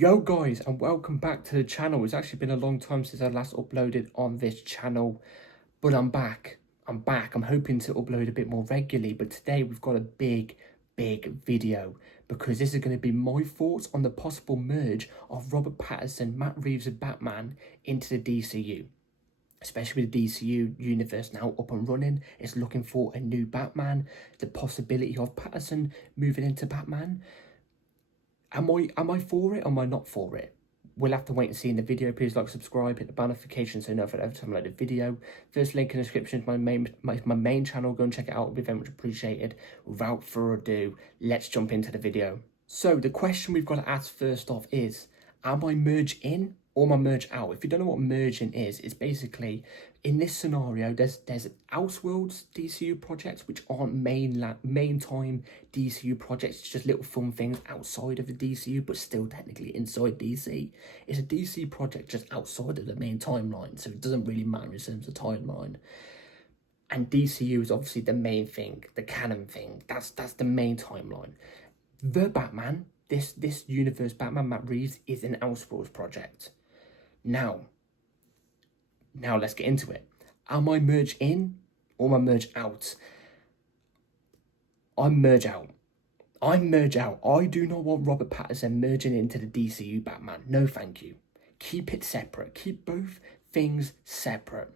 Yo guys, and welcome back to the channel. It's actually been a long time since I last uploaded on this channel, but I'm back. I'm hoping to upload a bit more regularly, but today we've got a big video because this is going to be my thoughts on the possible merge of Robert Pattinson, Matt Reeves' Batman into the DCU. Especially with the DCU universe now up and running, it's looking for a new Batman, the possibility of Pattinson moving into Batman. Am I for it or am I not for it? We'll have to wait and see in the video. Please like, subscribe, hit the bell notification so you know if I ever time I load a video. First link in the description is my main channel. Go and check it out. It'll be very much appreciated. Without further ado, let's jump into the video. So the question we've got to ask first off is, am I merge in or am I merge out? If you don't know what merging is, it's basically, in this scenario, there's Elseworlds DCU projects which aren't main time DCU projects. It's just little fun things outside of the DCU, but still technically inside DC. It's a DC project just outside of the main timeline, so it doesn't really matter in terms of timeline. And DCU is obviously the main thing, the canon thing. That's the main timeline. The Batman, this universe Batman, Matt Reeves, is an Elseworlds project. Now let's get into it. Am I merge in or am I merge out? I'm merge out. I do not want Robert Pattinson merging into the DCU Batman. No, thank you. Keep it separate. Keep both things separate.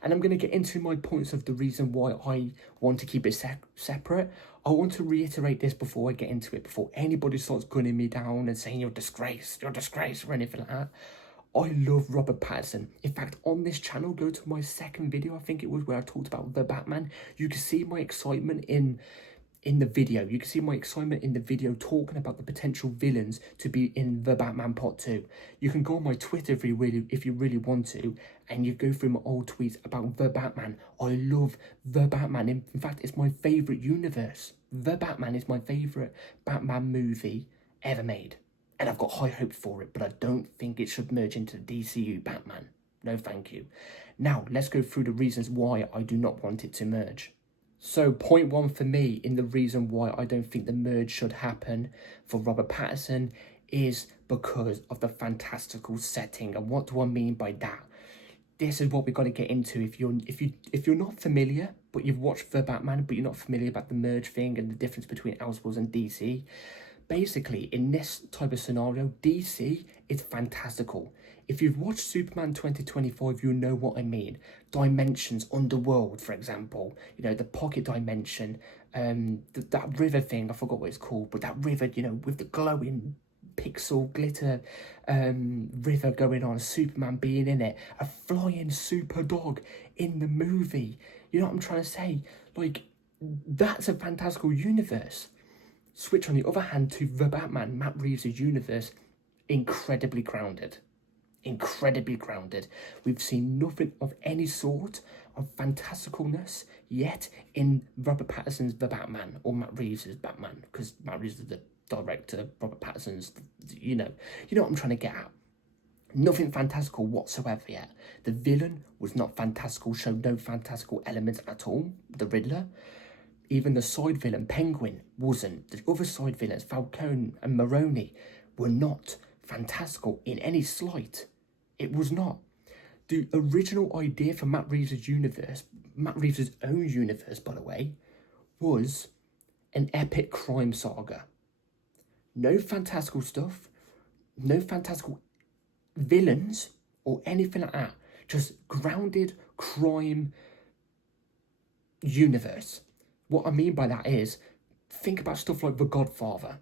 And I'm going to get into my points of the reason why I want to keep it separate. I want to reiterate this before I get into it, before anybody starts gunning me down and saying you're a disgrace, or anything like that. I love Robert Pattinson. In fact, on this channel, go to my second video, I think it was, where I talked about the Batman. You can see my excitement in the video. You can see my excitement in the video talking about the potential villains to be in the Batman Part 2. You can go on my Twitter if you really want to, and you go through my old tweets about the Batman. I love the Batman. In fact, it's my favourite universe. The Batman is my favourite Batman movie ever made. And I've got high hopes for it, but I don't think it should merge into the DCU Batman. No, thank you. Now, let's go through the reasons why I do not want it to merge. So, point one for me in the reason why I don't think the merge should happen for Robert Pattinson is because of the fantastical setting. And what do I mean by that? This is what we've got to get into. If you're not familiar, but you've watched The Batman, but you're not familiar about the merge thing and the difference between Elseworlds and DC. Basically, in this type of scenario, DC is fantastical. If you've watched Superman 2025, you'll know what I mean. Dimensions, Underworld, for example. You know, the pocket dimension, that river thing, I forgot what it's called, but that river, you know, with the glowing pixel glitter river going on, Superman being in it, a flying super dog in the movie. You know what I'm trying to say? Like, that's a fantastical universe. Switch on the other hand to the Batman, Matt Reeves' universe, incredibly grounded. Incredibly grounded. We've seen nothing of any sort of fantasticalness yet in Robert Pattinson's The Batman, or Matt Reeves' Batman, because Matt Reeves is the director, Robert Pattinson's, you know what I'm trying to get at. Nothing fantastical whatsoever yet. The villain was not fantastical, showed no fantastical elements at all, the Riddler. Even the side villain, Penguin, wasn't. The other side villains, Falcone and Maroni, were not fantastical in any slight. It was not. The original idea for Matt Reeves' universe, Matt Reeves' own universe, by the way, was an epic crime saga. No fantastical stuff, no fantastical villains or anything like that. Just grounded crime universe. What I mean by that is, think about stuff like The Godfather.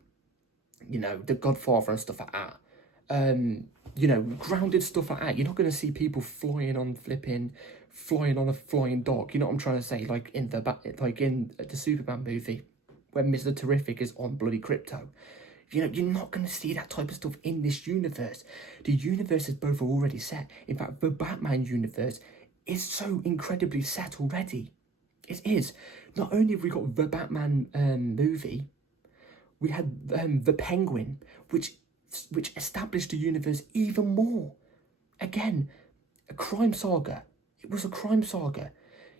You know, The Godfather and stuff like that. You know, grounded stuff like that. You're not going to see people flying on a flying dog. You know what I'm trying to say? Like in the Superman movie, when Mr. Terrific is on bloody Krypto. You know, you're not going to see that type of stuff in this universe. The universe is both already set. In fact, the Batman universe is so incredibly set already. It is. Not only have we got the Batman movie, we had the Penguin, which established the universe even more. Again, a crime saga. It was a crime saga.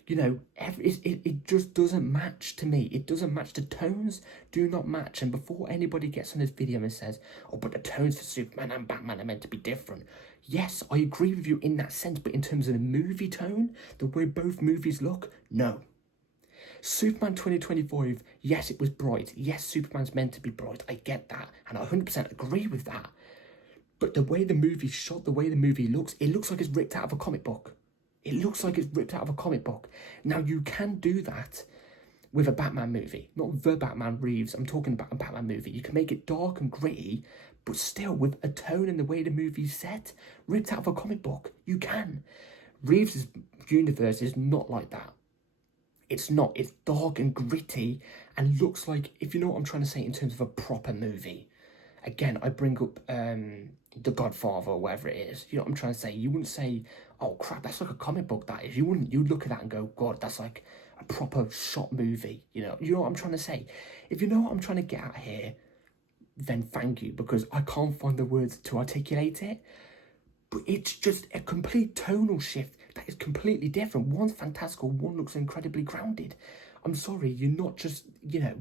You know, it just doesn't match to me. It doesn't match. The tones do not match. And before anybody gets on this video and says, oh, but the tones for Superman and Batman are meant to be different. Yes, I agree with you in that sense. But in terms of the movie tone, the way both movies look, no. Superman 2025, yes, it was bright. Yes, Superman's meant to be bright. I get that. And I 100% agree with that. But the way the movie's shot, the way the movie looks, it looks like it's ripped out of a comic book. It looks like it's ripped out of a comic book. Now, you can do that with a Batman movie. Not the Batman Reeves. I'm talking about a Batman movie. You can make it dark and gritty, but still with a tone and the way the movie's set, ripped out of a comic book. You can. Reeves' universe is not like that. It's not. It's dark and gritty and looks like, if you know what I'm trying to say in terms of a proper movie. Again, I bring up The Godfather or whatever it is. You know what I'm trying to say? You wouldn't say, oh crap, that's like a comic book, that is. You'd look at that and go, God, that's like a proper shot movie. You know what I'm trying to say? If you know what I'm trying to get at here, then thank you, because I can't find the words to articulate it. But it's just a complete tonal shift that is completely different. One's fantastical, one looks incredibly grounded. I'm sorry, you're not just, you know,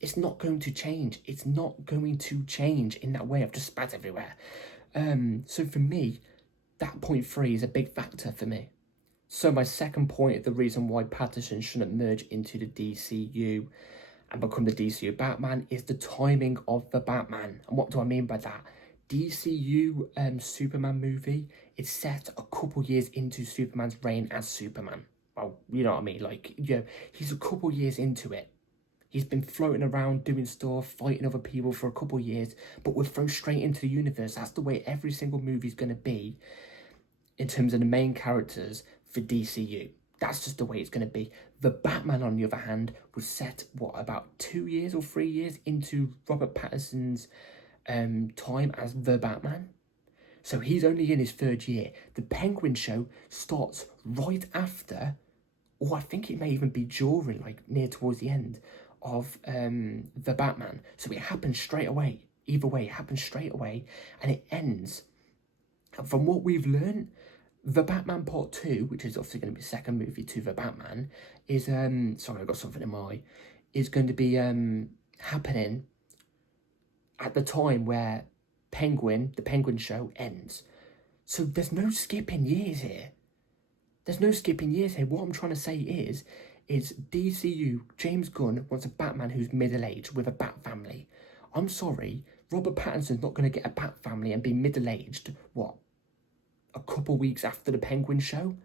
it's not going to change. It's not going to change in that way. I've just spat everywhere. So for me, that 0.3 is a big factor for me. So my second point, the reason why Pattinson shouldn't merge into the DCU and become the DCU Batman, is the timing of the Batman. And what do I mean by that? DCU Superman movie is set a couple years into Superman's reign as Superman. Well, you know what I mean? Like, you know, he's a couple years into it. He's been floating around, doing stuff, fighting other people for a couple years, but we're thrown straight into the universe. That's the way every single movie's going to be in terms of the main characters for DCU. That's just the way it's going to be. The Batman, on the other hand, was set, what, about 2 years or 3 years into Robert Pattinson's time as the Batman. So he's only in his 3rd year. The Penguin show starts right after, or I think it may even be during, like near towards the end of the Batman. So it happens straight away. Either way, it happens straight away, and it ends. From what we've learned, the Batman Part 2, which is obviously going to be the second movie to the Batman, is sorry, I got something in my eye, is going to be happening at the time where the Penguin show ends. So there's no skipping years here. There's no skipping years here. What I'm trying to say is DCU, James Gunn wants a Batman who's middle-aged with a Bat family. I'm sorry, Robert Pattinson's not going to get a Bat family and be middle-aged, what, a couple weeks after the Penguin show?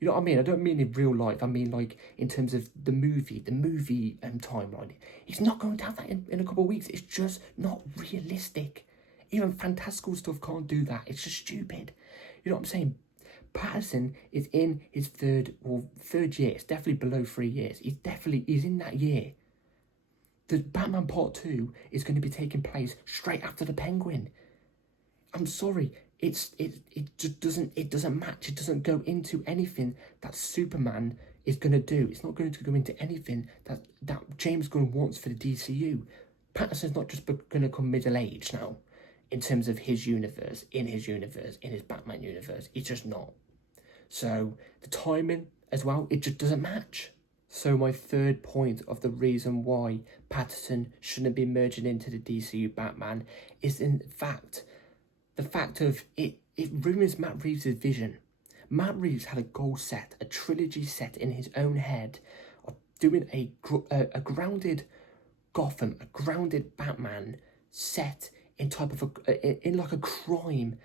You know what I mean? I don't mean in real life. I mean, like, in terms of the movie timeline. He's not going to have that in a couple of weeks. It's just not realistic. Even fantastical stuff can't do that. It's just stupid. You know what I'm saying? Pattinson is in his third year. It's definitely below 3 years. He's in that year. The Batman Part 2 is going to be taking place straight after the Penguin. I'm sorry. It just doesn't match. It doesn't go into anything that Superman is going to do. It's not going to go into anything that James Gunn wants for the DCU. Pattinson's not just going to come middle-aged now in terms of his universe, in his Batman universe. It's just not. So the timing as well, it just doesn't match. So my third point of the reason why Pattinson shouldn't be merging into the DCU Batman is in fact the fact of it ruins Matt Reeves' vision. Matt Reeves had a goal set, a trilogy set in his own head of doing a grounded Gotham, a grounded Batman set in like a crime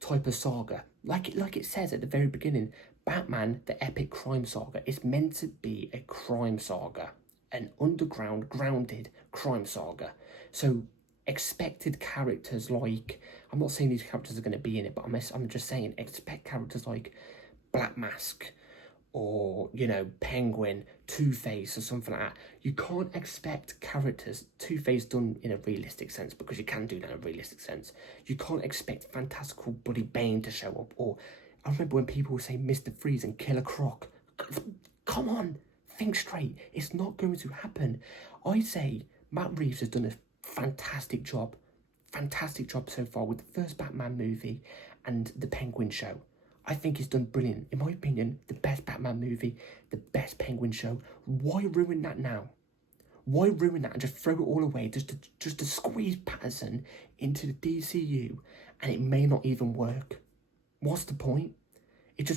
type of saga. Like it says at the very beginning, Batman, the epic crime saga, is meant to be a crime saga, an underground, grounded crime saga. So expected characters like, I'm not saying these characters are going to be in it, but I'm just saying expect characters like Black Mask or, you know, Penguin, Two-Face or something like that. You can't expect characters, Two-Face done in a realistic sense, because you can do that in a realistic sense. You can't expect fantastical Buddy Bane to show up, or I remember when people would say Mr. Freeze and Killer Croc. Come on, think straight. It's not going to happen. I say Matt Reeves has done a fantastic job so far with the first Batman movie and the Penguin show. I think it's done brilliant. In my opinion, the best Batman movie, the best Penguin show. Why ruin that now? Why ruin that and just throw it all away just to squeeze Pattinson into the DCU, and it may not even work? What's the point? It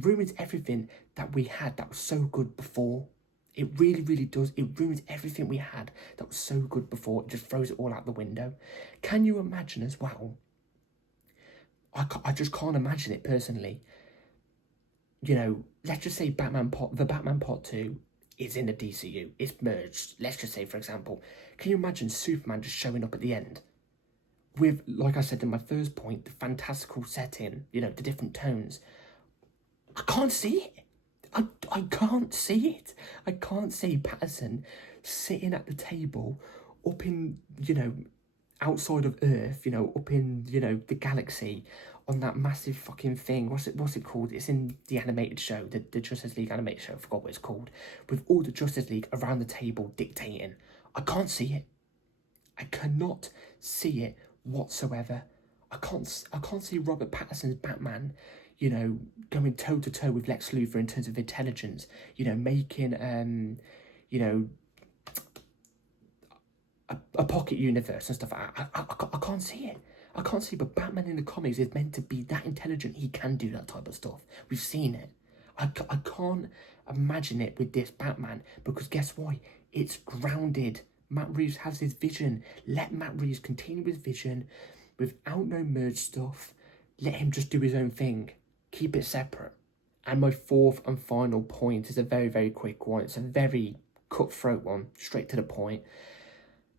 ruins everything that we had that was so good before. It really, really does. It ruins everything we had that was so good before. It just throws it all out the window. Can you imagine as well? I just can't imagine it personally. You know, let's just say the Batman Part 2 is in the DCU. It's merged. Let's just say, for example, can you imagine Superman just showing up at the end? With, like I said in my first point, the fantastical setting, you know, the different tones. I can't see it. I can't see it. I can't see Pattinson sitting at the table up in, you know, outside of Earth, you know, up in, you know, the galaxy on that massive fucking thing. What's it called? It's in the animated show, the Justice League animated show. I forgot what it's called. With all the Justice League around the table dictating. I can't see it. I cannot see it whatsoever. I can't see Robert Pattinson's Batman, you know, going toe to toe with Lex Luthor in terms of intelligence. You know, making you know, a pocket universe and stuff. I can't see it. I can't see, but Batman in the comics is meant to be that intelligent. He can do that type of stuff. We've seen it. I can't imagine it with this Batman, because guess what? It's grounded. Matt Reeves has his vision. Let Matt Reeves continue his vision without no merge stuff. Let him just do his own thing. Keep it separate. And my fourth and final point is a very, very quick one. It's a very cutthroat one, straight to the point.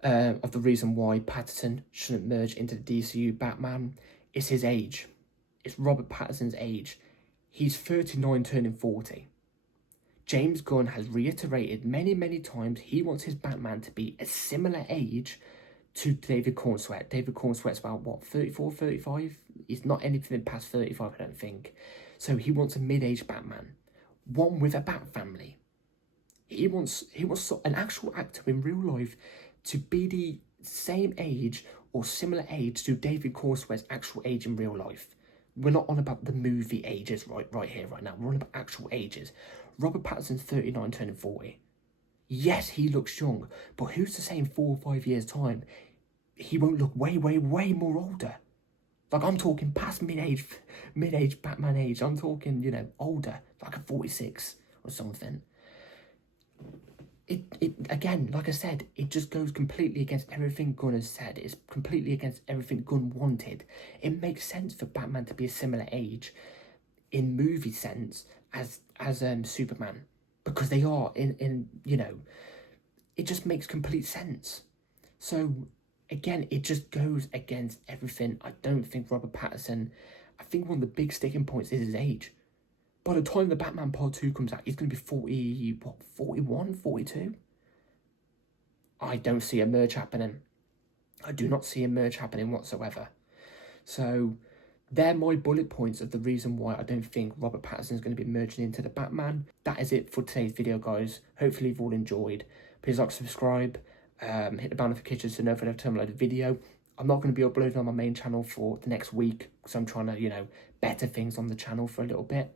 Of the reason why Pattinson shouldn't merge into the DCU Batman is his age. It's Robert Pattinson's age. He's 39 turning 40. James Gunn has reiterated many, many times he wants his Batman to be a similar age to David Cornsweet. David Cornsweet's about, what, 34, 35? He's not anything past 35, I don't think. So he wants a mid-aged Batman. One with a Bat family. He wants an actual actor in real life to be the same age or similar age to David Cornsweet's actual age in real life. We're not on about the movie ages right here, right now. We're on about actual ages. Robert Pattinson's 39 turning 40. Yes, he looks young, but who's to say in 4 or 5 years' time he won't look way, way, way more older? Like, I'm talking past mid-age Batman age. I'm talking, you know, older, like a 46 or something. It again, like I said, it just goes completely against everything Gunn has said. It's completely against everything Gunn wanted. It makes sense for Batman to be a similar age in movie sense as Superman, because they are in you know, it just makes complete sense. So again, it just goes against everything. I don't think Robert Pattinson, I think one of the big sticking points is his age. By the time the Batman Part 2 comes out, he's going to be 40, what, 41, 42? I don't see a merge happening. I do not see a merge happening whatsoever. So they're my bullet points of the reason why I don't think Robert Pattinson is going to be merging into the Batman. That is it for today's video, guys. Hopefully you've all enjoyed. Please like, subscribe, hit the bell notifications to know if I have to upload a video. I'm not going to be uploading on my main channel for the next week because I'm trying to, you know, better things on the channel for a little bit.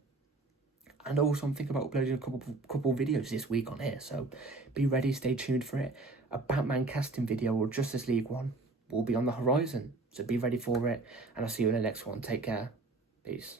And also, I'm thinking about uploading a couple videos this week on here, so be ready, stay tuned for it. A Batman casting video or Justice League one will be on the horizon, so be ready for it, and I'll see you in the next one. Take care. Peace.